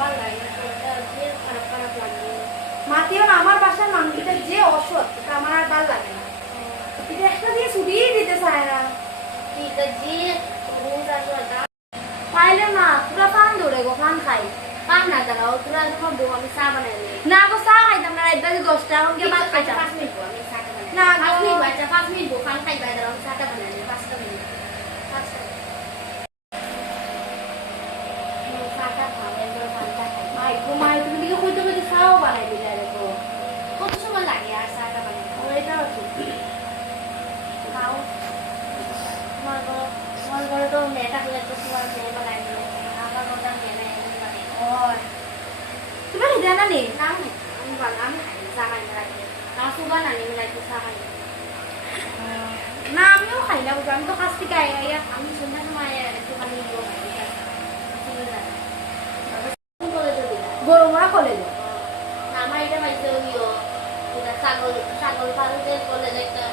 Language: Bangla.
ভালো লাগে না, শরীরটা যে খারাপ খারাপ লাগে। মাতিও না, আমার বাসার মাংসটা যে অসৎ, এটা আমার আর ভালো লাগে না। এটা একটা দিয়ে ছুটিয়ে দিতে চায় না। এটা যে রোজ আসবে তা পাইলে না, পুরা পান ধরে গো, পান খাই। পান না দাঁড়াও, তোরা তোমার বউ আমি চা বানাই দিই। না গো, চা খাইতাম না, রাত বাজে 10টা, এখন কে ভাত আচ্ছা খাইতাম। 5 মিনিট বউ, আমি চাটা বানাই। না, 5 মিনিট আচ্ছা 5 মিনিট বউ, খান খাই দাঁড়াও, আমি চাটা বানাই দিই 5টা মিনিট। 5টা চাটা খাও, এরপর পানটা খাই। মাই গো মাই, তুমি দিকে কইতে কইতে চাও বানাই দিলে দেখো। কত সময় লাগে আর চাটা বানাই? ও এটাও ঠিক। খাও। তোমার ঘরে তো মেয়ে থাকলে তো তোমার মেয়ে বানাই দিলে, আমার মতো মেয়ে নেই, আমি বানাই দিই। ও তুমি খেতে না নি? না আমি আমি খাই চা খাই না রাখি। আমার সুগার না নিয়ে রাখি চা খাই। না আমিও খাই না, বুঝো, আমি তো কাছ থেকে আইয়া। আমি সন্ধ্যার সময় একটুখানি ইয়ে খাই, ঠিক আছে? চলে যায়। কোন কলেজে দিলা? গরমরা কলেজে। আমার এটা বাড়িতে ওই ছাগল ছাগল ফারুকের কলেজে একটা